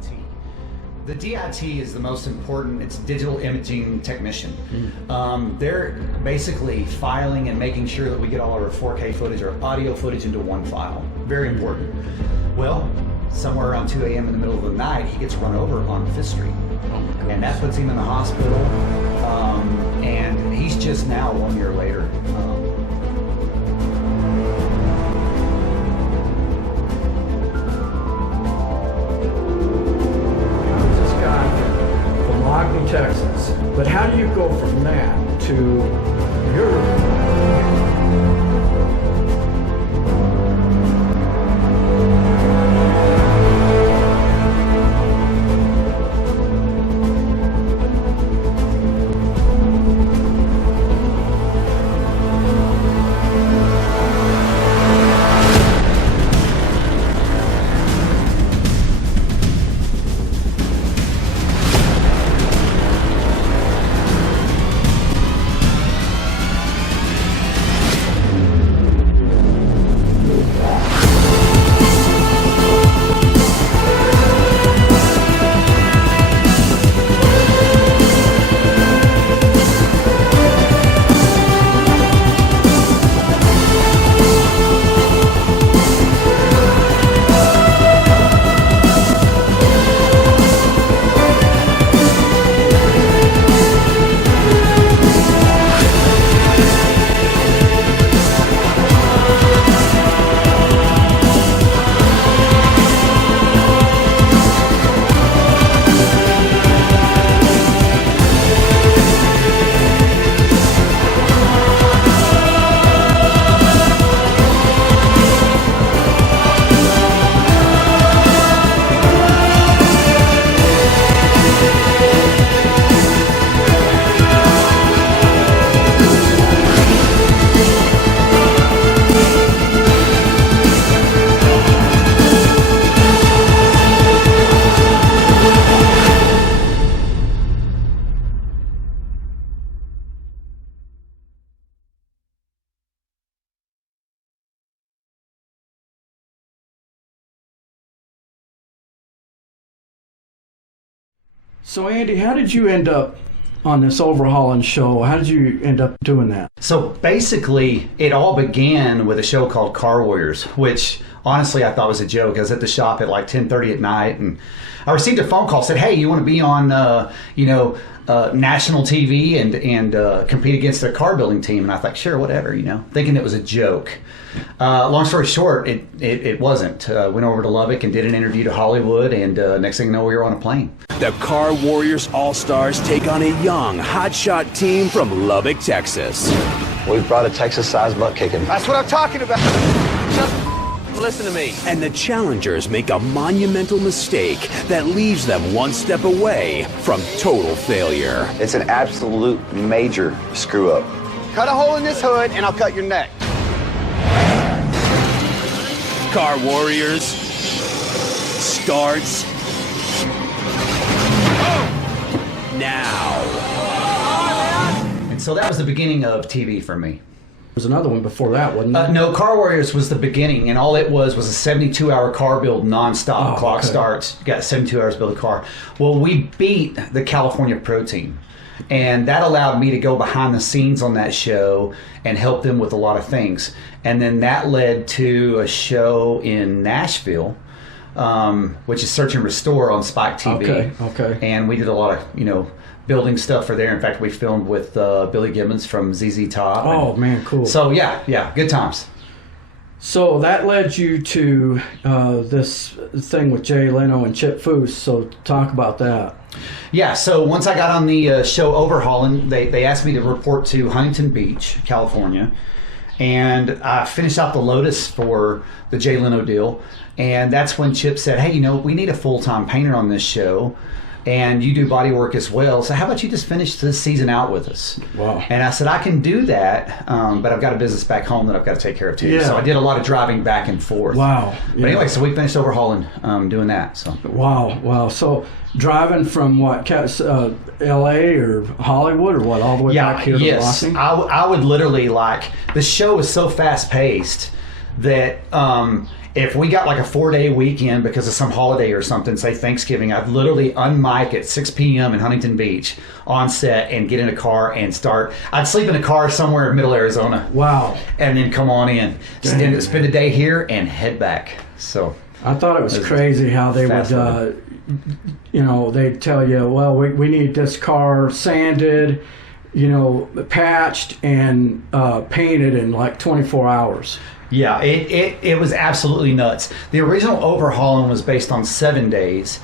DIT. The DIT is the most important. It's digital imaging technician. They're basically filing and making sure that we get all of our 4K footage or audio footage into one file. Very important. Well, somewhere around 2 a.m. in the middle of the night, he gets run over on 5th Street. And that puts him in the hospital. And he's just now 1 year later. LOCKNEY, Texas. But how do you go from that to your... So Andy, how did you end up on this Overhaulin show? How did you end up doing that? So basically, it all began with a show called Car Warriors, which honestly I thought was a joke. I was at the shop at like 10:30 at night, and I received a phone call, said, "Hey, you want to be on, national TV and compete against a car building team?" And I thought, sure, whatever, thinking it was a joke. Long story short, it wasn't. Went over to Lubbock and did an interview to Hollywood, and next thing you know, we were on a plane. The Car Warriors All-Stars take on a young, hotshot team from Lubbock, Texas. We brought a Texas-sized butt kicking. That's what I'm talking about. Just listen to me. And the challengers make a monumental mistake that leaves them one step away from total failure. It's an absolute major screw-up. Cut a hole in this hood and I'll cut your neck. Car Warriors starts now. And so that was the beginning of TV for me. There was another one before that, wasn't there? No, Car Warriors was the beginning, and all it was a 72-hour car build nonstop. Clock starts, you got 72 hours to build a car. Well, we beat the California Pro Team, and that allowed me to go behind the scenes on that show and help them with a lot of things. And then that led to a show in Nashville, which is Search and Restore on Spike TV. Okay. And we did a lot of, building stuff for there. In fact, we filmed with Billy Gibbons from ZZ Top. Oh, man, cool. So, yeah, good times. So that led you to this thing with Jay Leno and Chip Foose. So talk about that. Yeah, so once I got on the show Overhaulin, they asked me to report to Huntington Beach, California. And I finished out the Lotus for the Jay Leno deal. And that's when Chip said, hey, we need a full-time painter on this show. And you do body work as well, so how about you just finish this season out with us? Wow. And I said, I can do that, but I've got a business back home that I've got to take care of too. Yeah. So I did a lot of driving back and forth. Wow. But anyway, so we finished Overhaulin doing that. So. Wow. So driving from what, L.A. or Hollywood or what, all the way back here to LOCKNEY? I would literally, the show is so fast-paced that if we got like a 4-day weekend because of some holiday or something, say Thanksgiving, I'd literally unmic at 6 p.m. in Huntington Beach on set and get in a car and start. I'd sleep in a car somewhere in middle Arizona. Wow. And then come on in. Spend a day here and head back. So I thought it was crazy how they would, you know, they'd tell you, well, we need this car sanded, you know, patched and painted in like 24 hours. Yeah, it was absolutely nuts. The original Overhaulin was based on 7 days,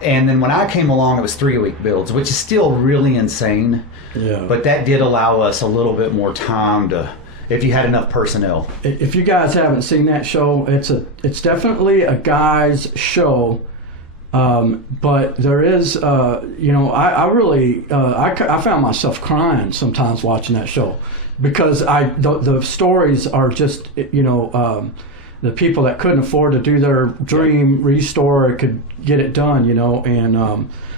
and then when I came along, it was 3-week builds, which is still really insane. Yeah. But that did allow us a little bit more time to, if you had enough personnel. If you guys haven't seen that show, it's definitely a guy's show. But there is, you know, I really, I found myself crying sometimes watching that show because the stories are just, you know, the people that couldn't afford to do their dream restore could get it done, you know, and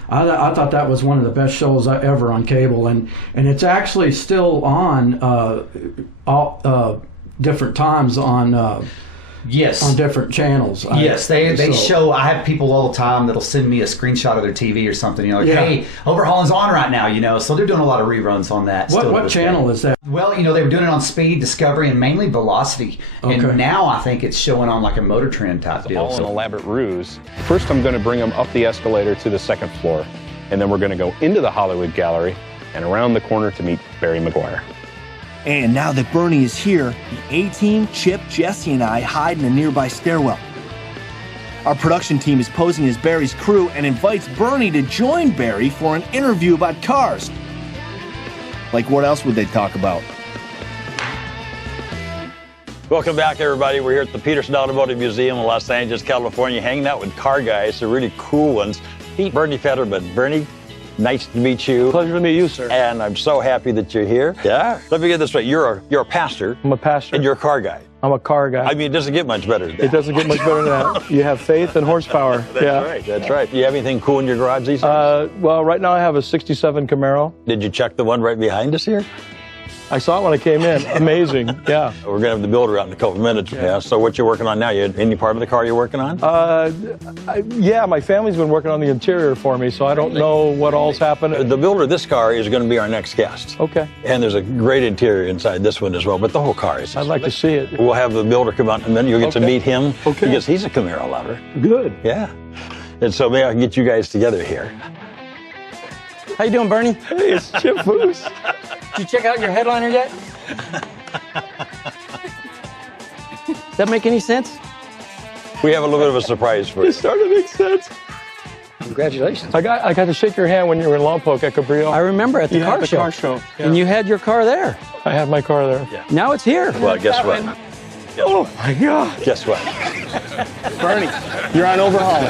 I thought that was one of the best shows ever on cable, and it's actually still on all different times on. Yes. On different channels. Yes, they show. I have people all the time that'll send me a screenshot of their TV or something. You know, like, hey, Overhaulin's on right now. You know, so they're doing a lot of reruns on that. What channel is that? Well, you know, they were doing it on Speed, Discovery, and mainly Velocity. Okay. And now I think it's showing on like a Motor Trend type deal. All an elaborate ruse. First, I'm going to bring them up the escalator to the 2nd floor, and then we're going to go into the Hollywood Gallery and around the corner to meet Barry Maguire. And now that Bernie is here, the A-Team, Chip, Jesse, and I hide in a nearby stairwell. Our production team is posing as Barry's crew and invites Bernie to join Barry for an interview about cars. Like, what else would they talk about? Welcome back, everybody. We're here at the Peterson Automotive Museum in Los Angeles, California, hanging out with car guys, the really cool ones. Bernie Fetterman. Bernie, nice to meet you. Pleasure to meet you, sir. And I'm so happy that you're here. Yeah. Let me get this straight. You're a pastor. I'm a pastor. And you're a car guy. I'm a car guy. I mean, it doesn't get much better than that. It doesn't get much better than that. You have faith and horsepower. That's right. That's right. Do you have anything cool in your garage these days? Well, right now I have a 67 Camaro. Did you check the one right behind us here? I saw it when I came in. Amazing. Yeah. We're going to have the builder out in a couple of minutes. Yeah. So what you're working on now? You any part of the car you're working on? Yeah, my family's been working on the interior for me, so I don't know what all's happened. The builder of this car is going to be our next guest. Okay. And there's a great interior inside this one as well, but the whole car is. I'd like to see it. We'll have the builder come out, and then you'll get to meet him. Okay. Because he's a Camaro lover. Good. Yeah. And so maybe I can get you guys together here. How you doing, Bernie? Hey, it's Chip Foose. Did you check out your headliner yet? Does that make any sense? We have a little bit of a surprise for you. It's starting to make sense. Congratulations. I got to shake your hand when you were in Lompoc at Cabrillo. I remember at the car show. Yeah. And you had your car there. I have my car there. Yeah. Now it's here. Well, guess what? Oh my God. Guess what? Bernie, you're on Overhauling.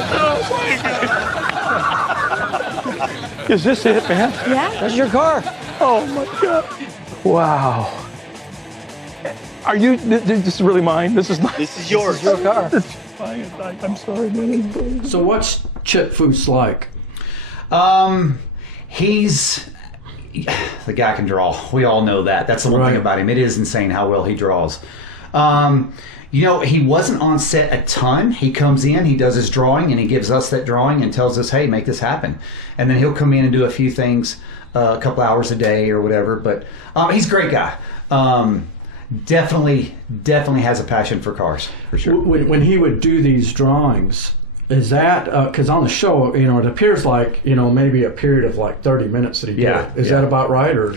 Is this it, man? Yeah. That's your car. Oh my God. Wow. Are you, this is really mine? This is mine? This is yours. This is your car. I'm sorry, man. So what's Chip Foose like? He's the guy can draw. We all know that. That's the one thing about him. It is insane how well he draws. You know, he wasn't on set a ton. He comes in, he does his drawing, and he gives us that drawing and tells us, hey, make this happen. And then he'll come in and do a few things, a couple hours a day or whatever. But he's a great guy. Definitely has a passion for cars, for sure. When he would do these drawings, is that, because on the show, you know, it appears like, you know, maybe a period of like 30 minutes that he did it. Is that about right, or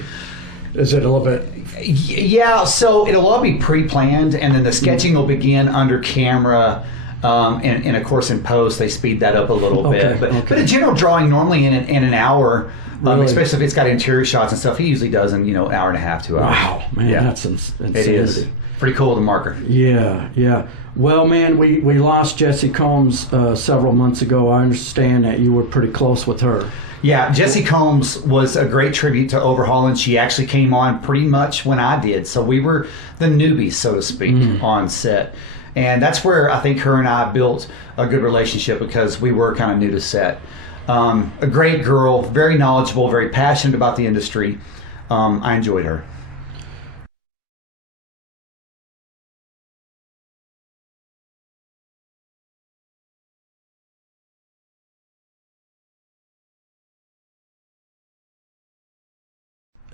is it a little bit? Yeah, so it'll all be pre-planned, and then the sketching will begin under camera, and of course in post they speed that up a little bit. But a general drawing normally in an hour, especially if it's got interior shots and stuff, he usually does in an hour and a half, 2 hours. Wow, man, that's insanity. It is pretty cool with the marker. Yeah. Well, man, we lost Jessie Combs several months ago. I understand that you were pretty close with her. Yeah, Jessie Combs was a great tribute to Overhaulin. She actually came on pretty much when I did, so we were the newbies, so to speak, on set. And that's where I think her and I built a good relationship, because we were kind of new to set. A great girl, very knowledgeable, very passionate about the industry. I enjoyed her.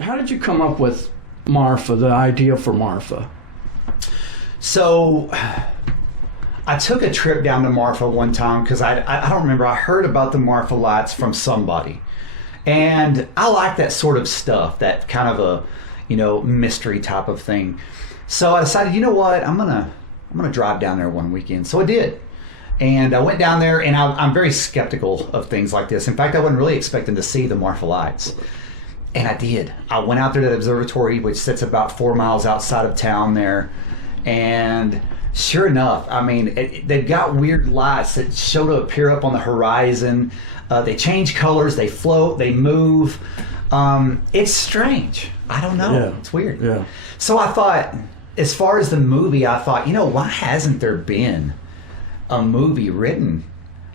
how did you come up with Marfa, the idea for Marfa? So I took a trip down to Marfa one time because I don't remember. I heard about the Marfa lights from somebody. And I like that sort of stuff, that kind of a, mystery type of thing. So I decided, you know what, I'm gonna drive down there one weekend. So I did. And I went down there, and I'm very skeptical of things like this. In fact, I wasn't really expecting to see the Marfa lights. And I did. I went out there to the observatory, which sits about 4 miles outside of town there. And sure enough, I mean, they've got weird lights that show to appear up on the horizon. They change colors, they float, they move. It's strange. I don't know. Yeah. It's weird. Yeah. So I thought, as far as the movie, I thought, why hasn't there been a movie written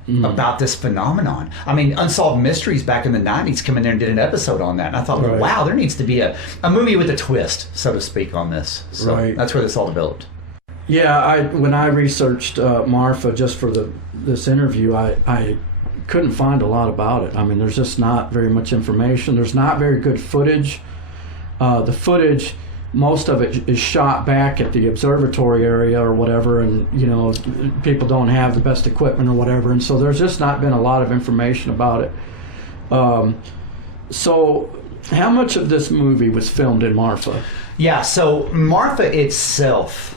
about this phenomenon? I mean, Unsolved Mysteries back in the 90s came in there and did an episode on that. And I thought, well, wow, there needs to be a movie with a twist, so to speak, on this. So that's where this all developed. Yeah, when I researched Marfa just for this interview, I couldn't find a lot about it. I mean, there's just not very much information. There's not very good footage. The footage, most of it is shot back at the observatory area or whatever, and people don't have the best equipment or whatever, and so there's just not been a lot of information about it. So how much of this movie was filmed in Marfa? Yeah, so Marfa itself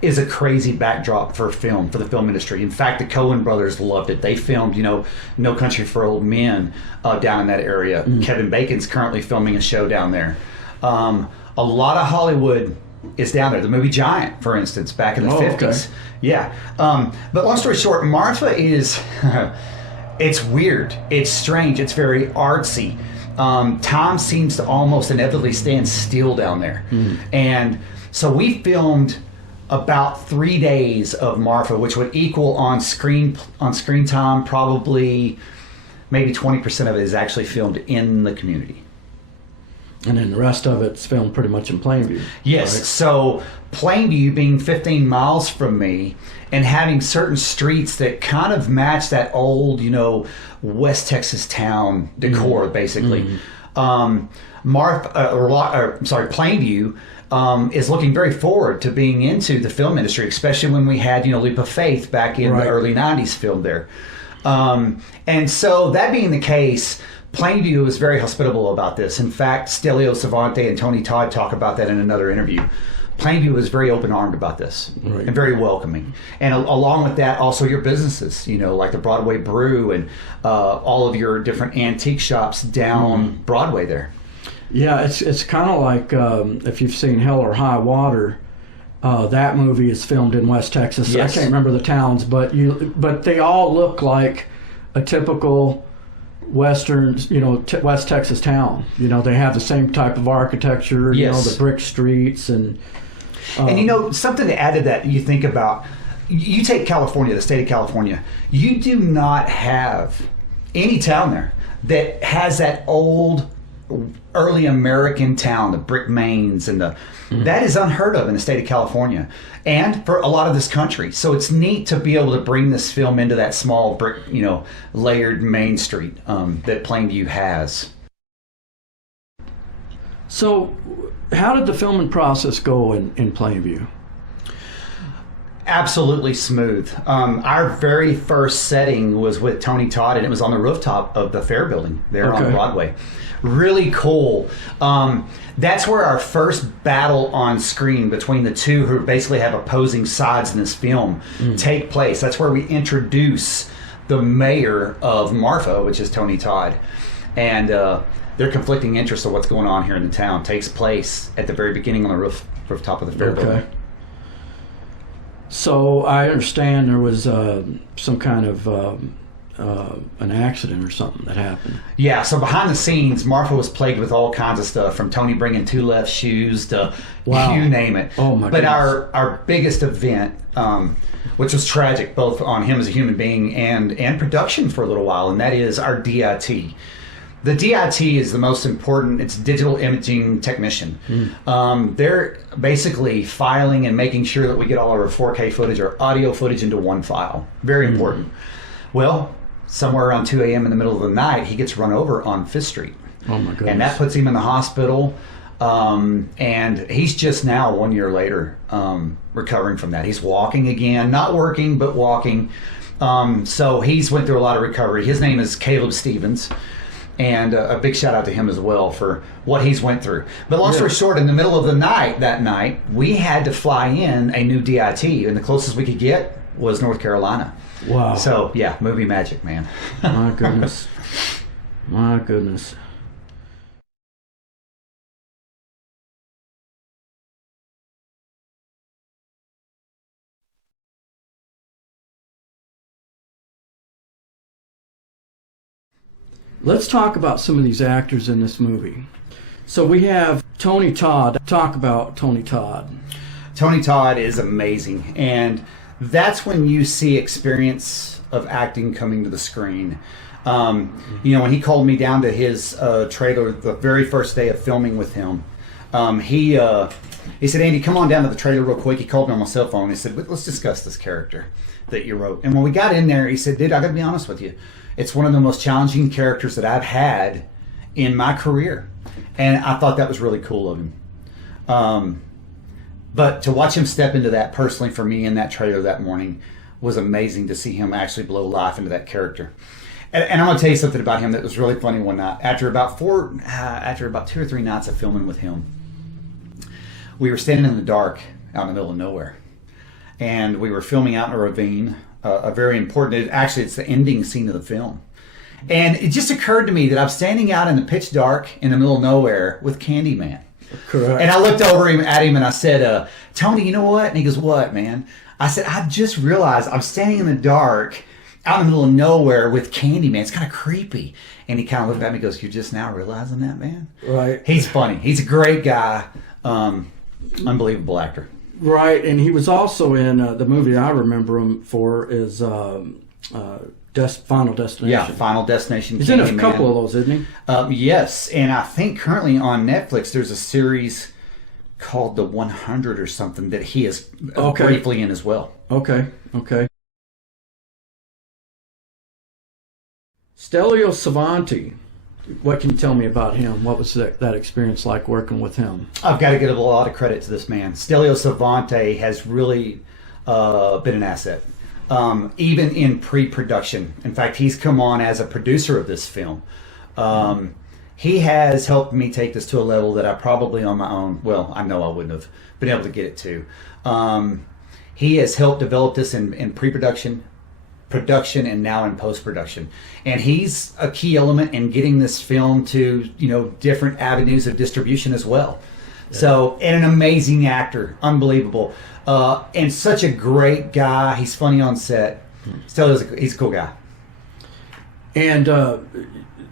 is a crazy backdrop for film, for the film industry. In fact, the Coen brothers loved it. They filmed, No Country for Old Men down in that area. Kevin Bacon's currently filming a show down there. A lot of Hollywood is down there. The movie Giant, for instance, back in the 50s. Okay. Yeah. But long story short, Marfa is, it's weird. It's strange. It's very artsy. Time seems to almost inevitably stand still down there. And so we filmed about 3 days of Marfa, which would equal on screen time probably maybe 20% of it is actually filmed in the community. And then the rest of it's filmed pretty much in Plainview. Yes. Right? So Plainview being 15 miles from me and having certain streets that kind of match that old, West Texas town decor, basically. Plainview is looking very forward to being into the film industry, especially when we had, Leap of Faith back in the early 90s filmed there. And so that being the case, Plainview was very hospitable about this. In fact, Stelio Savante and Tony Todd talk about that in another interview. Plainview was very open-armed about this and very welcoming. And along with that, also your businesses, like the Broadway Brew and all of your different antique shops down Broadway there. Yeah, it's kind of like if you've seen Hell or High Water, that movie is filmed in West Texas. Yes. I can't remember the towns, but they all look like a typical Western, West Texas town. They have the same type of architecture, the brick streets and something to add to that, you think about, you take California, the state of California, you do not have any town there that has that old early American town, the brick mains and that is unheard of in the state of California and for a lot of this country. So it's neat to be able to bring this film into that small brick, layered main street that Plainview has. So how did the filming process go in Plainview? Absolutely smooth. Our very first setting was with Tony Todd, and it was on the rooftop of the Fair Building there on Broadway. Really cool. That's where our first battle on screen between the two who basically have opposing sides in this film take place. That's where we introduce the mayor of Marfa, which is Tony Todd. And their conflicting interests of what's going on here in the town takes place at the very beginning on the rooftop of the Fair Building. So I understand there was some kind of an accident or something that happened. Yeah, so behind the scenes, Marfa was plagued with all kinds of stuff, from Tony bringing two left shoes to you name it. Oh my But goodness. our biggest event, which was tragic both on him as a human being and production for a little while, and that is our DIT. The DIT is the most important. It's digital imaging technician. They're basically filing and making sure that we get all of our 4K footage or audio footage into one file. Very important. Well, somewhere around 2 a.m. in the middle of the night, he gets run over on 5th Street. Oh my goodness. And that puts him in the hospital. And he's just now 1 year later recovering from that. He's walking again, not working, but walking. So he's went through a lot of recovery. His name is Caleb Stevens. And a big shout out to him as well for what he's went through. But long story short, in the middle of the night, that night, we had to fly in a new DIT, and the closest we could get was North Carolina. Wow. So, yeah, movie magic, man. My goodness. My goodness. Let's talk about some of these actors in this movie. So we have Tony Todd. Talk about Tony Todd. Tony Todd is amazing, and that's when you see experience of acting coming to the screen. You know, when he called me down to his trailer the very first day of filming with him, he said, Andy, come on down to the trailer real quick. He called me on my cell phone. He said, let's discuss this character that you wrote. And when we got in there, he said, dude, I got to be honest with you. It's one of the most challenging characters that I've had in my career. And I thought that was really cool of him. But to watch him step into that personally for me in that trailer that morning was amazing to see him actually blow life into that character. And I'm going to tell you something about him that was really funny one night. After about 2 or 3 nights of filming with him, we were standing in the dark out in the middle of nowhere. And we were filming out in a ravine, a very important, actually it's the ending scene of the film. And it just occurred to me that I'm standing out in the pitch dark in the middle of nowhere with Candyman. Correct. And I looked over at him and I said, Tony, you know what? And he goes, what, man? I said, I just realized I'm standing in the dark out in the middle of nowhere with Candyman. It's kind of creepy. And he kind of looked at me and goes, you're just now realizing that, man? Right. He's funny. He's a great guy. Unbelievable actor. Right, and he was also in the movie I remember him for is Final Destination. Yeah, Final Destination. He's in a couple of those, isn't he? Yes, and I think currently on Netflix there's a series called The 100 or something that he is briefly in as well. Okay. Stelio Savanti. What can you tell me about him? What was that experience like working with him? I've got to give a lot of credit to this man. Stelio Savanti has really been an asset, even in pre-production. In fact, he's come on as a producer of this film. He has helped me take this to a level that I probably on my own, well, I know I wouldn't have been able to get it to. He has helped develop this in pre-production, production, and now in post-production, and he's a key element in getting this film to different avenues of distribution as well. Yeah. So, and an amazing actor, unbelievable, and such a great guy. He's funny on set. Still, he's a cool guy. And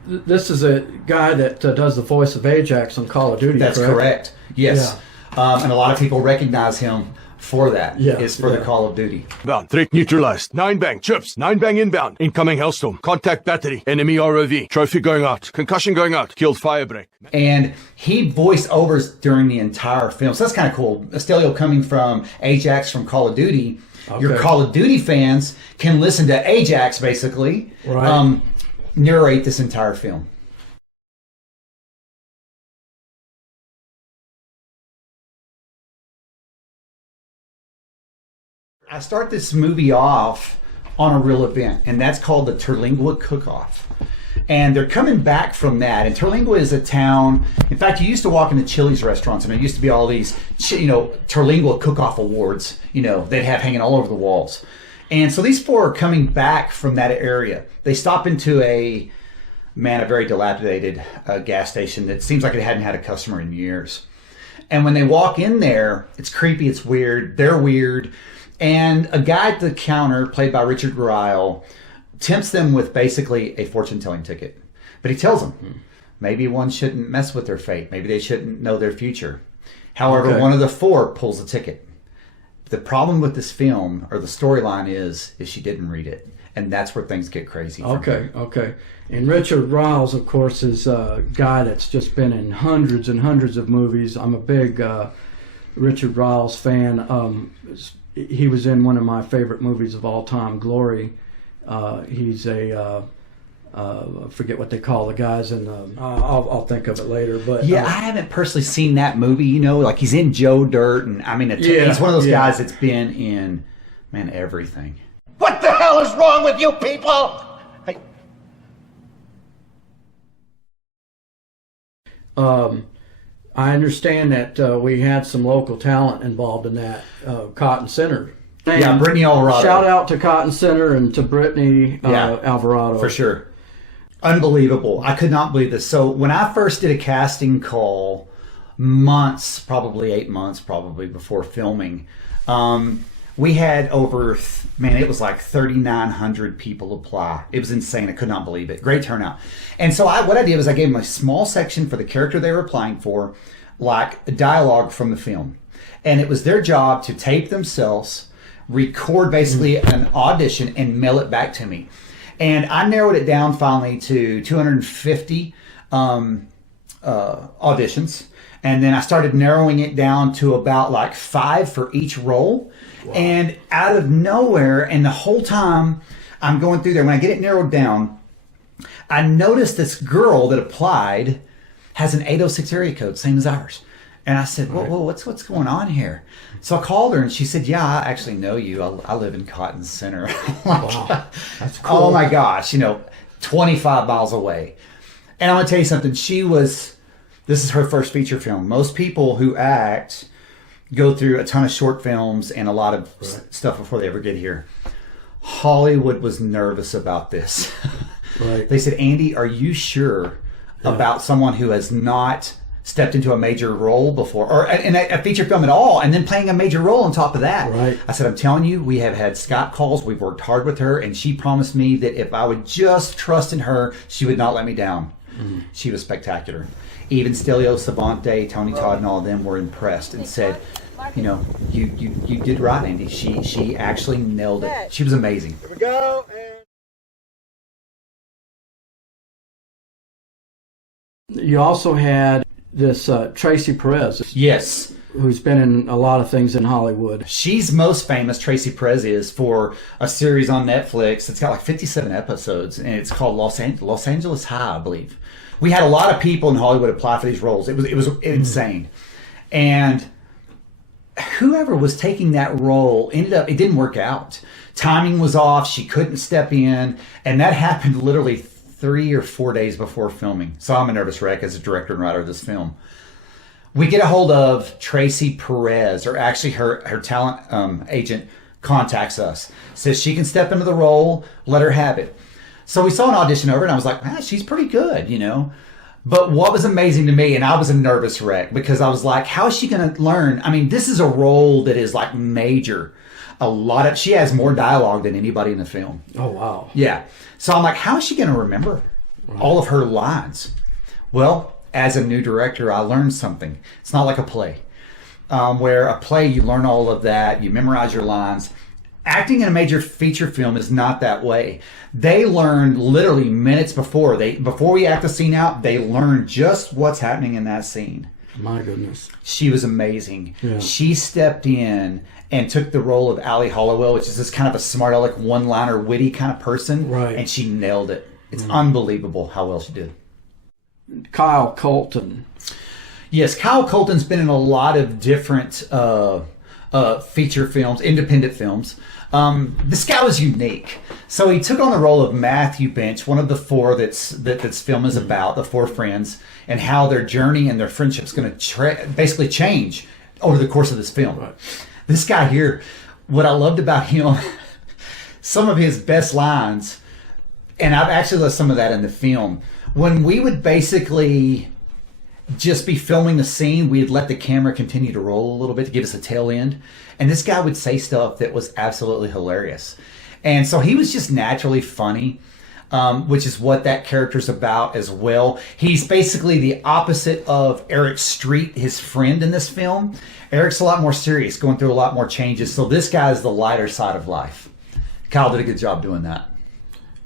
this is a guy that does the voice of Ajax on Call of Duty. That's correct. Yes, yeah. And a lot of people recognize him for that. It's for the Call of Duty. Inbound. Threat neutralized. 9-bang. Chips. 9-bang inbound. Incoming Hellstorm. Contact battery. Enemy ROV. Trophy going out. Concussion going out. Killed firebreak. And he voice overs during the entire film. So that's kind of cool. Stelio coming from Ajax from Call of Duty. Okay. Your Call of Duty fans can listen to Ajax basically narrate this entire film. I start this movie off on a real event, and that's called the Terlingua Cook-Off. And they're coming back from that. And Terlingua is a town. In fact, you used to walk into Chili's restaurants, and there used to be all these, Terlingua Cook-Off awards, they'd have hanging all over the walls. And so these four are coming back from that area. They stop into a very dilapidated gas station that seems like it hadn't had a customer in years. And when they walk in there, it's creepy, it's weird, they're weird. And a guy at the counter, played by Richard Ryle, tempts them with basically a fortune-telling ticket. But he tells them, maybe one shouldn't mess with their fate. Maybe they shouldn't know their future. However, one of the four pulls the ticket. The problem with this film, or the storyline is she didn't read it. And that's where things get crazy. Okay. And Richard Riles, of course, is a guy that's just been in hundreds and hundreds of movies. I'm a big Richard Riles fan. He was in one of my favorite movies of all time, Glory. He's a I forget what they call the guys in the. I'll think of it later. But yeah, I haven't personally seen that movie. You know, like he's in Joe Dirt, and I mean, he's one of those guys that's been in, man, everything. What the hell is wrong with you people? I understand that we had some local talent involved in that Cotton Center. Yeah, Brittany Alvarado. Shout out to Cotton Center and to Brittany Alvarado. For sure. Unbelievable. I could not believe this. So when I first did a casting call months, probably 8 months probably before filming, we had over, it was like 3,900 people apply. It was insane. I could not believe it. Great turnout. And so what I did was I gave them a small section for the character they were applying for, like a dialogue from the film. And it was their job to tape themselves, record basically an audition, and mail it back to me. And I narrowed it down finally to 250 auditions. And then I started narrowing it down to about like 5 for each role. Wow. And out of nowhere, and the whole time I'm going through there, when I get it narrowed down, I noticed this girl that applied has an 806 area code, same as ours. And I said, whoa, what's going on here? So I called her and she said, yeah, I actually know you. I live in Cotton Center. Wow, that's cool. Oh my gosh, 25 miles away. And I'm going to tell you something. This is her first feature film. Most people who act go through a ton of short films and a lot of stuff before they ever get here. Hollywood was nervous about this. Right. They said, Andy, are you sure about someone who has not stepped into a major role before, or in a feature film at all, and then playing a major role on top of that? Right. I said, I'm telling you, we have had Scott calls. We've worked hard with her, and she promised me that if I would just trust in her, she would not let me down. Mm-hmm. She was spectacular. Even Stelio Savante, Tony Todd, and all of them were impressed and said, you did right, Andy. She actually nailed it. She was amazing. Here we go. You also had this Tracy Perez. Yes. Who's been in a lot of things in Hollywood. She's most famous, Tracy Perez is, for a series on Netflix. It's got like 57 episodes, and it's called Los Angeles High, I believe. We had a lot of people in Hollywood apply for these roles. It was insane. And whoever was taking that role it didn't work out. Timing was off. She couldn't step in. And that happened literally 3 or 4 days before filming. So I'm a nervous wreck as a director and writer of this film. We get a hold of Tracy Perez, or actually her talent agent contacts us, says she can step into the role, let her have it. So we saw an audition over, and I was like, she's pretty good, But what was amazing to me, and I was a nervous wreck, because I was like, how is she going to learn? I mean, this is a role that is like major. She has more dialogue than anybody in the film. Oh, wow. Yeah. So I'm like, how is she going to remember all of her lines? Well, as a new director, I learned something. It's not like a play, where a play, you learn all of that, you memorize your lines. Acting in a major feature film is not that way. They learn literally minutes before we act the scene out, they learn just what's happening in that scene. My goodness. She was amazing. Yeah. She stepped in and took the role of Allie Hollowell, which is this kind of a smart aleck, one-liner, witty kind of person. Right. And she nailed it. It's unbelievable how well she did. Kyle Colton. Yes, Kyle Colton's been in a lot of different feature films, independent films. This guy was unique. So he took on the role of Matthew Bench, one of the four that this film is about, the four friends, and how their journey and their friendship is going to basically change over the course of this film. Right. This guy here, what I loved about him, some of his best lines, and I've actually left some of that in the film, when we would basically just be filming the scene, we'd let the camera continue to roll a little bit to give us a tail end. And this guy would say stuff that was absolutely hilarious. And so he was just naturally funny, which is what that character's about as well. He's basically the opposite of Eric Street, his friend in this film. Eric's a lot more serious, going through a lot more changes. So this guy is the lighter side of life. Kyle did a good job doing that.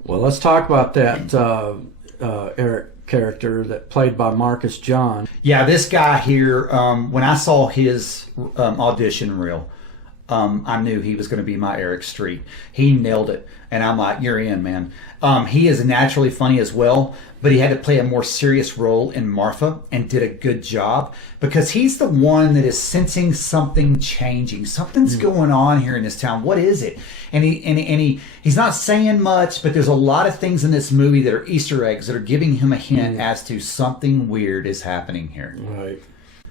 Well, let's talk about that Eric character that played by Marcus John. Yeah, this guy here, when I saw his audition reel, I knew he was going to be my Eric Street. He nailed it. And I'm like, you're in, man. He is naturally funny as well, but he had to play a more serious role in Marfa and did a good job because he's the one that is sensing something changing. Something's going on here in this town. What is it? And he's not saying much, but there's a lot of things in this movie that are Easter eggs that are giving him a hint as to something weird is happening here. Right.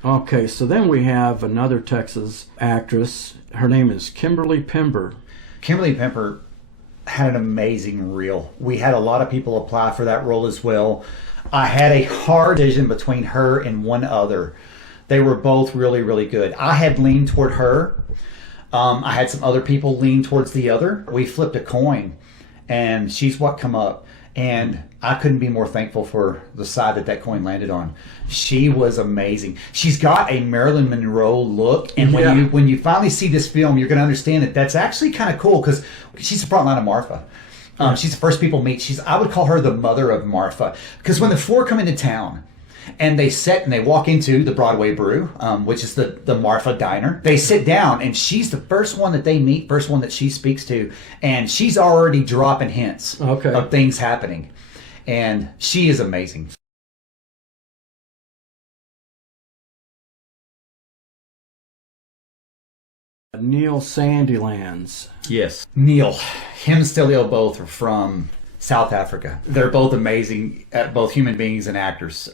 Okay, so then we have another Texas actress. Her name is Kimberly Pember. Kimberly Pember had an amazing reel. We had a lot of people apply for that role as well. I had a hard decision between her and one other. They were both really, really good. I had leaned toward her. I had some other people lean towards the other. We flipped a coin, and she's what come up. And I couldn't be more thankful for the side that coin landed on. She was amazing. She's got a Marilyn Monroe look, and when you finally see this film, you're going to understand that that's actually kind of cool because she's the front line of Marfa. She's the first people meet. I would call her the mother of Marfa because when the four come into town and they sit and they walk into the Broadway Brew, which is the Marfa Diner, they sit down and she's the first one that they meet, first one that she speaks to, and she's already dropping hints of things happening. And she is amazing. Neil Sandilands. Yes. Neil, him and Stelio both are from South Africa. They're both amazing, both human beings and actors.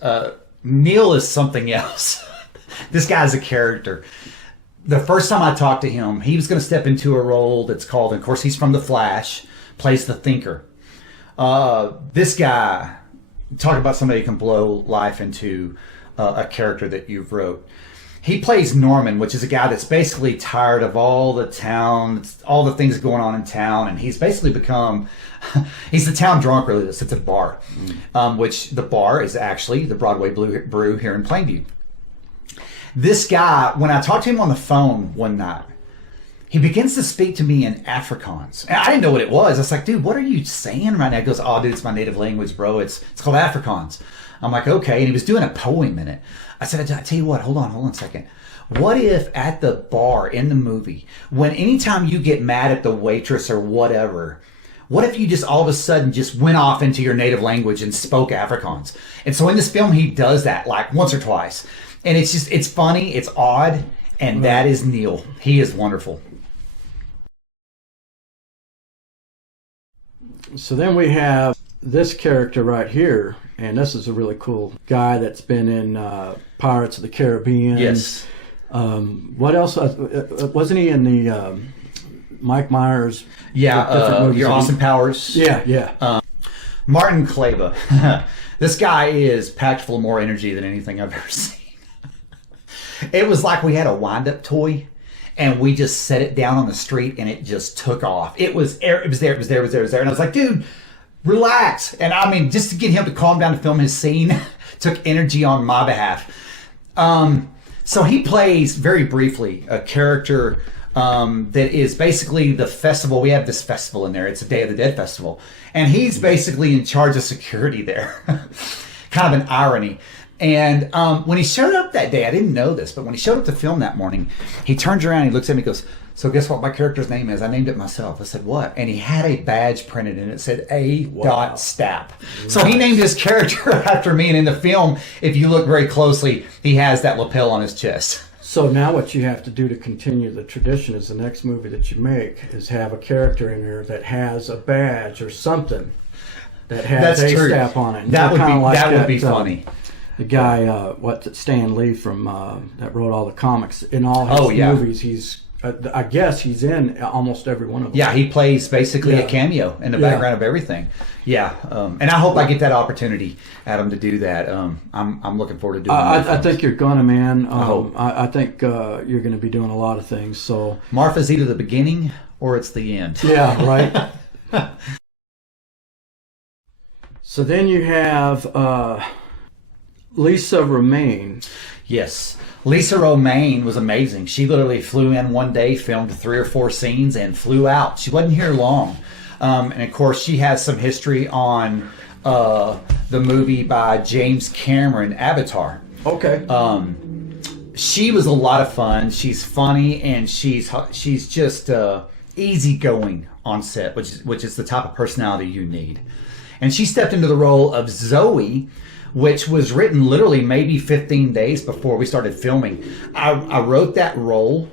Neil is something else. This guy's a character. The first time I talked to him, he was going to step into a role that's called, and of course he's from The Flash, plays the Thinker. This guy, talk about somebody who can blow life into a character that you've wrote. He plays Norman, which is a guy that's basically tired of all the town, all the things going on in town, and he's basically become, he's the town drunk really that sits at a bar, which the bar is actually the Broadway Brew here in Plainview. This guy, when I talked to him on the phone one night, he begins to speak to me in Afrikaans. And I didn't know what it was. I was like, dude, what are you saying right now? He goes, oh, dude, it's my native language, bro. It's called Afrikaans. I'm like, okay. And he was doing a poem in it. I said, I tell you what, hold on a second. What if at the bar in the movie, when anytime you get mad at the waitress or whatever, what if you just all of a sudden just went off into your native language and spoke Afrikaans? And so in this film, he does that like once or twice. And it's funny, it's odd, and that is Neil. He is wonderful. So then we have this character right here, and this is a really cool guy that's been in Pirates of the Caribbean. Yes. What else? Wasn't he in the Mike Myers? Yeah, your Austin Powers. Yeah. Martin Kleba. This guy is packed full of more energy than anything I've ever seen. It was like we had a wind-up toy, and we just set it down on the street, and it just took off. It was there. And I was like, dude, relax. And I mean, just to get him to calm down to film his scene took energy on my behalf. So he plays, very briefly, a character that is basically the festival. We have this festival in there. It's a Day of the Dead festival. And he's basically in charge of security there. Kind of an irony. And when he showed up that day, I didn't know this, but when he showed up to film that morning, he turns around, he looks at me, and goes, so guess what my character's name is? I named it myself. I said, what? And he had a badge printed, and it said A. Stapp. So he named his character after me, and in the film, if you look very closely, he has that lapel on his chest. So now what you have to do to continue the tradition is the next movie that you make is have a character in there that has a badge or something that has A. Stapp on it. That would be funny. The guy, Stan Lee from that wrote all the comics, in all his movies, he's, I guess he's in almost every one of them. Yeah, he plays basically a cameo in the background of everything. Yeah, and I hope I get that opportunity, Adam, to do that. I'm looking forward to doing that. I think you're gonna, man. I think you're gonna be doing a lot of things. So Marfa's either the beginning or it's the end. Yeah, right. So then you have Lisa Romaine. Yes. Lisa Romaine was amazing. She literally flew in one day, filmed 3 or 4 scenes, and flew out. She wasn't here long. And of course, she has some history on the movie by James Cameron, Avatar. Okay. she was a lot of fun. She's funny, and she's just easygoing on set, which is the type of personality you need. And she stepped into the role of Zoe, which was written literally maybe 15 days before we started filming. I wrote that role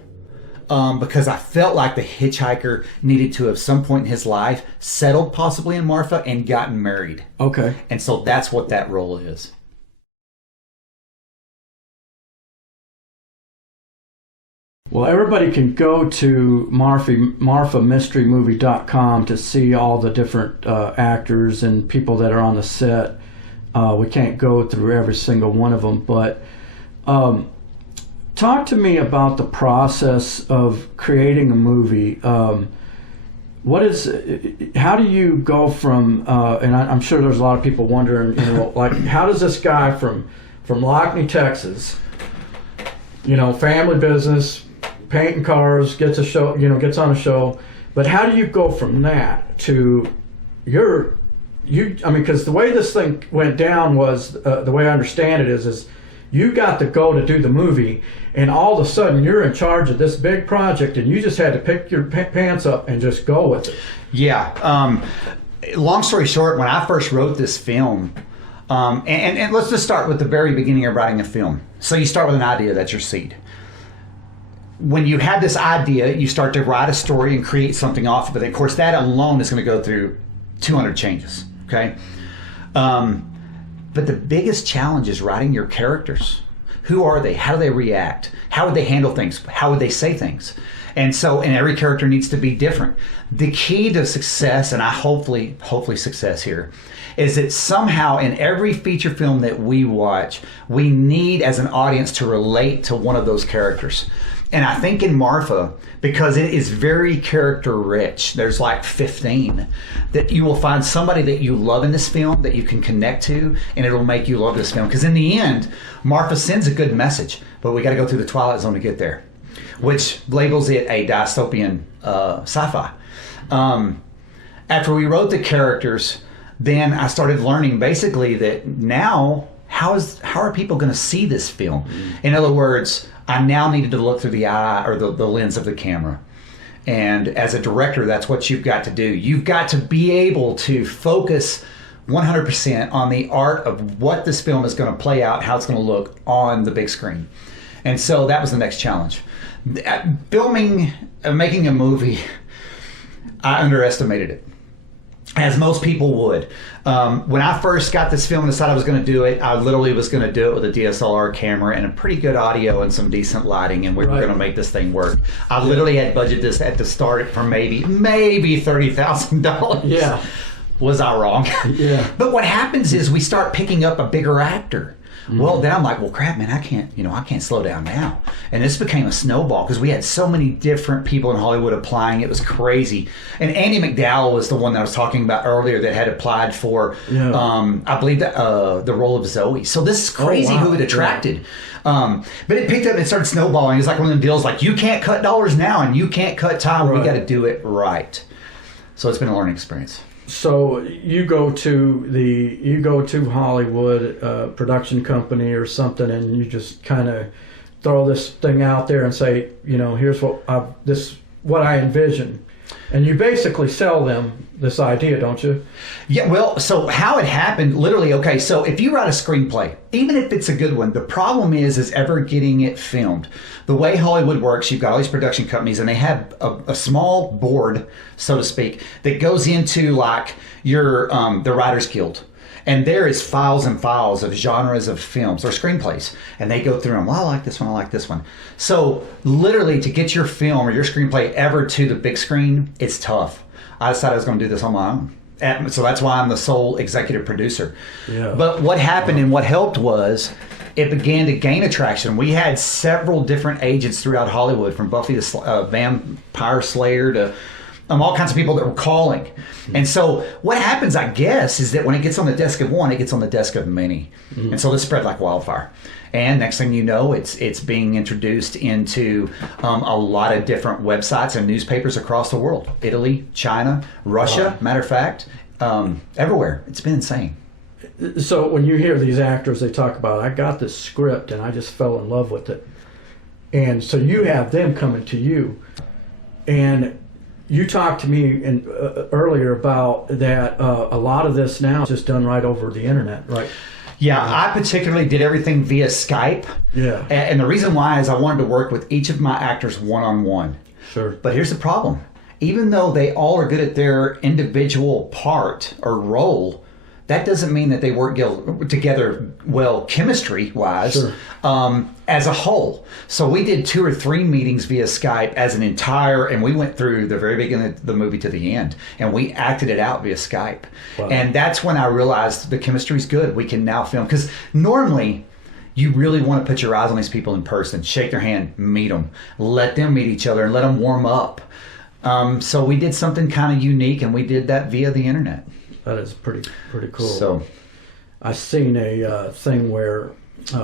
because I felt like the hitchhiker needed to, at some point in his life, settled possibly in Marfa and gotten married. Okay. And so that's what that role is. Well, everybody can go to marfamysterymovie.com to see all the different actors and people that are on the set. We can't go through every single one of them, but talk to me about the process of creating a movie. How do you go from, and I'm sure there's a lot of people wondering, like, how does this guy from Lockney, Texas, family business, painting cars, gets on a show, but how do you go from that to because the way this thing went down was, the way I understand it is you got to go to do the movie, and all of a sudden you're in charge of this big project, and you just had to pick your pants up and just go with it. Yeah. Long story short, when I first wrote this film, and let's just start with the very beginning of writing a film. So you start with an idea, that's your seed. When you have this idea, you start to write a story and create something off of it. Of course, that alone is going to go through 200 changes, okay? But the biggest challenge is writing your characters. Who are they? How do they react? How would they handle things? How would they say things? And every character needs to be different. The key to success, and hopefully success here, is that somehow in every feature film that we watch, we need as an audience to relate to one of those characters. And I think in Marfa, because it is very character rich, there's like 15, that you will find somebody that you love in this film that you can connect to, and it'll make you love this film. Because in the end, Marfa sends a good message, but we got to go through the Twilight Zone to get there, which labels it a dystopian sci-fi. After we wrote the characters, then I started learning basically that now, how are people going to see this film? In other words, I now needed to look through the eye or the lens of the camera. And as a director, that's what you've got to do. You've got to be able to focus 100% on the art of what this film is going to play out, how it's going to look on the big screen. And so that was the next challenge. Making a movie, I underestimated it, as most people would. When I first got this film and decided I was going to do it, I literally was going to do it with a DSLR camera and a pretty good audio and some decent lighting, and we were going to make this thing work. I literally had budgeted this at the start for maybe $30,000. Yeah. Was I wrong? Yeah. But what happens is we start picking up a bigger actor. Well, then I'm like, well, crap, man, I can't slow down now. And this became a snowball because we had so many different people in Hollywood applying. It was crazy. And Andy McDowell was the one that I was talking about earlier that had applied for, I believe, the role of Zoe. So this is crazy who it attracted. But it picked up and it started snowballing. It's like one of them deals like, you can't cut dollars now and you can't cut time. Right. We got to do it right. So it's been a learning experience. So you go to Hollywood production company or something, and you just kind of throw this thing out there and say, here's what I envision, and you basically sell them this idea, don't you? Yeah. Well, so how it happened, literally. Okay, so if you write a screenplay, even if it's a good one, the problem is ever getting it filmed. The way Hollywood works, you've got all these production companies, and they have a small board, so to speak, that goes into like your the Writers Guild. And there is files and files of genres of films or screenplays. And they go through them. Well, I like this one. I like this one. So literally to get your film or your screenplay ever to the big screen, it's tough. I decided I was going to do this on my own. So that's why I'm the sole executive producer. Yeah. But what happened and what helped was it began to gain attraction. We had several different agents throughout Hollywood, from Buffy the Vampire Slayer to all kinds of people that were calling. And so what happens, I guess, is that when it gets on the desk of one, it gets on the desk of many. And so this spread like wildfire. And next thing you know, it's being introduced into a lot of different websites and newspapers across the world. Italy, China, Russia, matter of fact, everywhere. It's been insane. So when you hear these actors, they talk about, I got this script and I just fell in love with it. And so you have them coming to you. And you talked to me earlier about that a lot of this now is just done right over the internet, right? Yeah, I particularly did everything via Skype. Yeah. And the reason why is I wanted to work with each of my actors one-on-one. Sure. But here's the problem. Even though they all are good at their individual part or role, that doesn't mean that they work together well chemistry-wise. Sure. As a whole. So we did 2 or 3 meetings via Skype as an entire, and we went through the very beginning of the movie to the end, and we acted it out via Skype. Wow. And that's when I realized the chemistry's good. We can now film. Because normally, you really want to put your eyes on these people in person, shake their hand, meet them, let them meet each other, and let them warm up. So we did something kind of unique, and we did that via the internet. That is pretty cool. So, I seen a thing where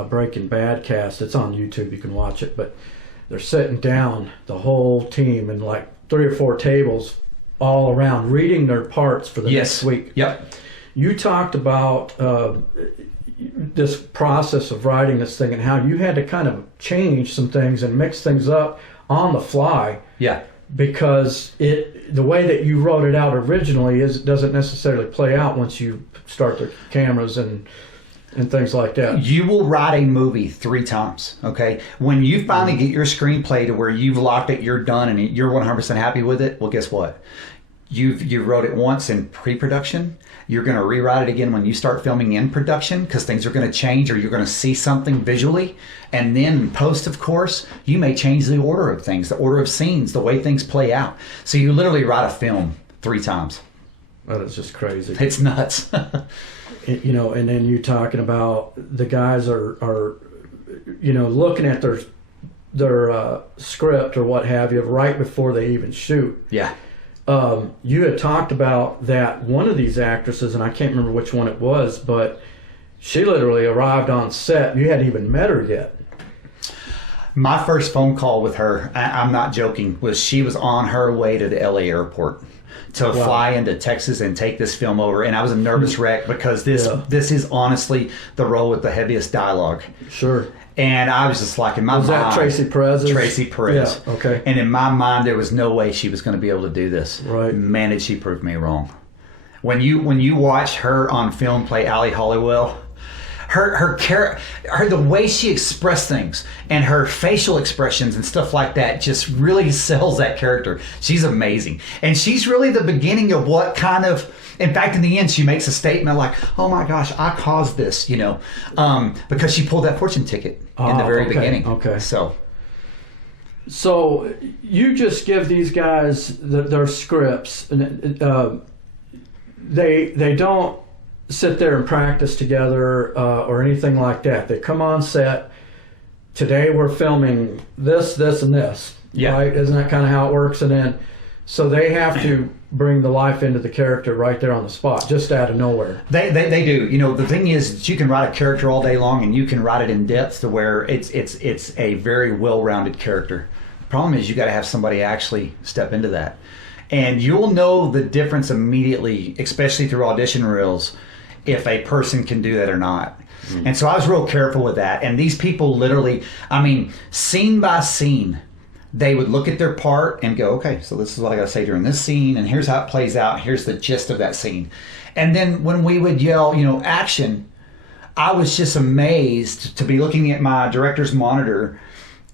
Breaking Bad cast. It's on YouTube. You can watch it, but they're sitting down, the whole team, in like 3 or 4 tables, all around, reading their parts for the next week. Yep. You talked about this process of writing this thing and how you had to kind of change some things and mix things up on the fly. Yeah. Because the way that you wrote it out originally doesn't necessarily play out once you start the cameras and things like that. You will write a movie 3 times, okay? When you finally get your screenplay to where you've locked it, you're done, and you're 100% happy with it, well, guess what? You wrote it once in pre-production. You're going to rewrite it again when you start filming in production because things are going to change or you're going to see something visually. And then in post, of course, you may change the order of things, the order of scenes, the way things play out. So you literally write a film 3 times. That is just crazy. It's nuts. You know, and then you talking about the guys are you know, looking at their script or what have you right before they even shoot. Yeah. You had talked about that one of these actresses, and I can't remember which one it was, but she literally arrived on set. You hadn't even met her yet. My first phone call with her, I'm not joking, was she was on her way to the LA airport to fly into Texas and take this film over. And I was a nervous wreck because this is honestly the role with the heaviest dialogue. Sure. And I was just like, in my mind... Was that Tracy Perez? Tracy Perez. Yeah, okay. And in my mind, there was no way she was going to be able to do this. Right. Man, did she prove me wrong. When you watch her on film play Allie Hollywell, the way she expressed things and her facial expressions and stuff like that just really sells that character. She's amazing. And she's really the beginning of what kind of... In fact, in the end, she makes a statement like, oh my gosh, I caused this, you know, because she pulled that fortune ticket in the very beginning. Okay. So you just give these guys their scripts, and they don't sit there and practice together or anything like that. They come on set. Today we're filming this, and this. Yeah. Right? Isn't that kind of how it works? And then, so they have to bring the life into the character right there on the spot, just out of nowhere. They do. You know, the thing is, you can write a character all day long, and you can write it in depth to where it's a very well-rounded character. The problem is, you got to have somebody actually step into that, and you'll know the difference immediately, especially through audition reels, if a person can do that or not. Mm. And so I was real careful with that. And these people literally, I mean, scene by scene, they would look at their part and go, okay, so this is what I got to say during this scene, and here's how it plays out. Here's the gist of that scene. And then when we would yell, you know, action, I was just amazed to be looking at my director's monitor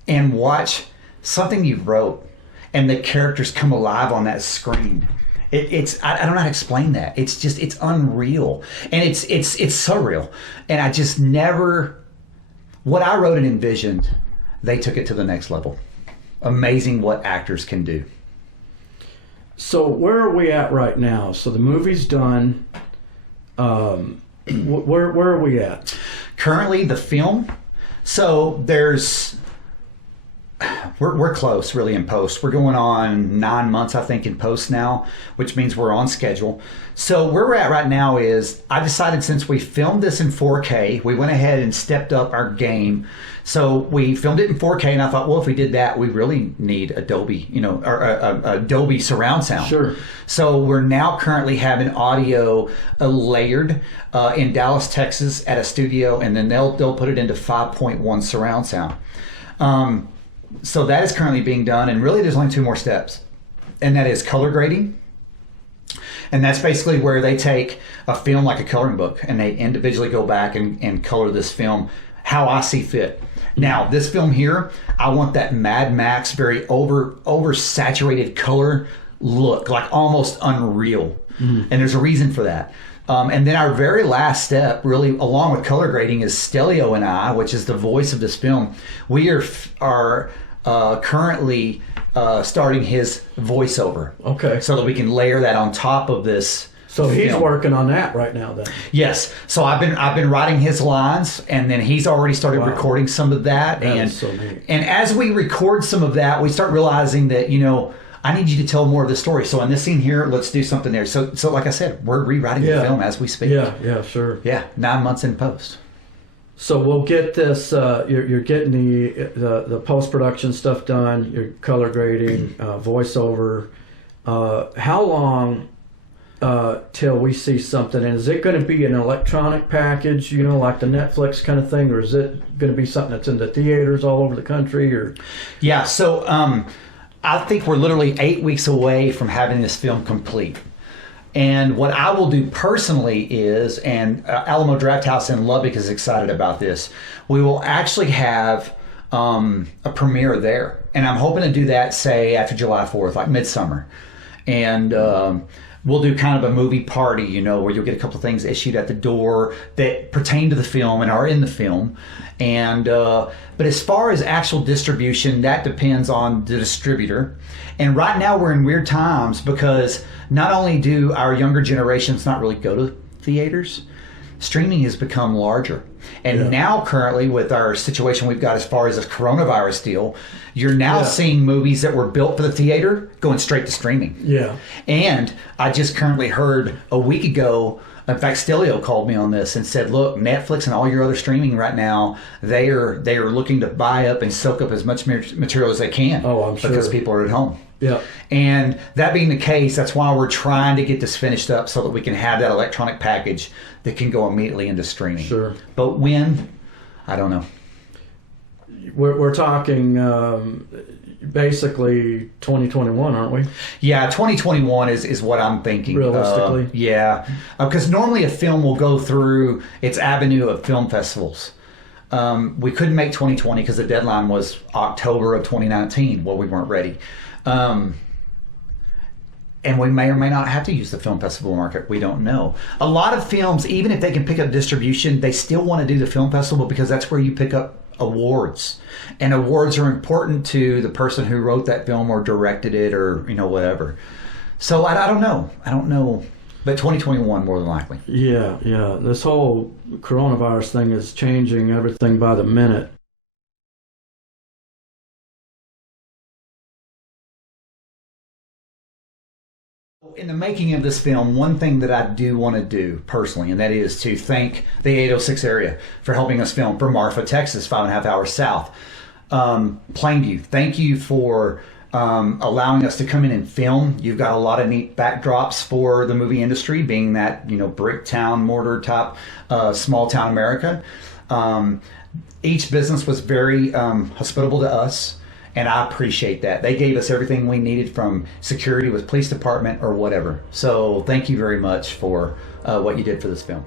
and watch something you wrote and the characters come alive on that screen. I don't know how to explain that. It's just, it's unreal. And it's surreal. And I just never, what I wrote and envisioned, they took it to the next level. Amazing what actors can do. So where are we at right now? So the movie's done. Where are we at? Currently, the film. So we're close, really, in post. We're going on 9 months, I think, in post now, which means we're on schedule. So where we're at right now is, I decided since we filmed this in 4K, we went ahead and stepped up our game. So we filmed it in 4K, and I thought, well, if we did that, we really need Adobe, you know, or Adobe surround sound. Sure. So we're now currently having audio layered in Dallas, Texas, at a studio, and then they'll put it into 5.1 surround sound. So that is currently being done, and really there's only 2 more steps, and that is color grading. And that's basically where they take a film like a coloring book and they individually go back and color this film how I see fit. Now, this film here, I want that Mad Max, very oversaturated color look, like almost unreal. And there's a reason for that. And then our very last step, really, along with color grading, is Stelio and I, which is the voice of this film. We are currently starting his voiceover. Okay. So that we can layer that on top of this. So he's film. working on that right now then. Yes. So I've been writing his lines, and then he's already started recording some of that. That and is so neat. And as we record some of that, we start realizing that, you know, I need you to tell more of the story. So in this scene here, let's do something there. So like I said, we're rewriting the film as we speak. Yeah, sure. Yeah, 9 months in post. So we'll get this. You're getting the post production stuff done. Your color grading, voiceover. How long till we see something? And is it going to be an electronic package? You know, like the Netflix kind of thing, or is it going to be something that's in the theaters all over the country? Or yeah. So I think we're literally 8 weeks away from having this film complete. And what I will do personally is, and Alamo Drafthouse in Lubbock is excited about this, we will actually have a premiere there. And I'm hoping to do that, say, after July 4th, like midsummer. And we'll do kind of a movie party, you know, where you'll get a couple of things issued at the door that pertain to the film and are in the film. And but as far as actual distribution, that depends on the distributor. And right now we're in weird times because not only do our younger generations not really go to theaters, streaming has become larger. And now currently with our situation we've got as far as this coronavirus deal, you're now seeing movies that were built for the theater going straight to streaming. Yeah. And I just currently heard a week ago, in fact, Stelio called me on this and said, look, Netflix and all your other streaming right now, they are looking to buy up and soak up as much material as they can. Oh, I'm sure. Because people are at home. Yeah. And that being the case, that's why we're trying to get this finished up so that we can have that electronic package that can go immediately into streaming. Sure. But when? I don't know. We're talking basically 2021, aren't we? Yeah, 2021 is what I'm thinking. Realistically? Yeah. Because normally a film will go through its avenue of film festivals. We couldn't make 2020 because the deadline was October of 2019. Well, we weren't ready. And we may or may not have to use the film festival market. We don't know. A lot of films, even if they can pick up distribution, they still want to do the film festival because that's where you pick up awards. And awards are important to the person who wrote that film or directed it or, you know, whatever. So I don't know. I don't know. But 2021 more than likely. Yeah. This whole coronavirus thing is changing everything by the minute. In the making of this film, one thing that I do want to do personally, and that is to thank the 806 area for helping us film, for Marfa, Texas, 5.5 hours south. Plainview, thank you for allowing us to come in and film. You've got a lot of neat backdrops for the movie industry, being that, you know, brick town, mortar top, small town America. Each business was very hospitable to us. And I appreciate that. They gave us everything we needed, from security with police department or whatever. So thank you very much for what you did for this film.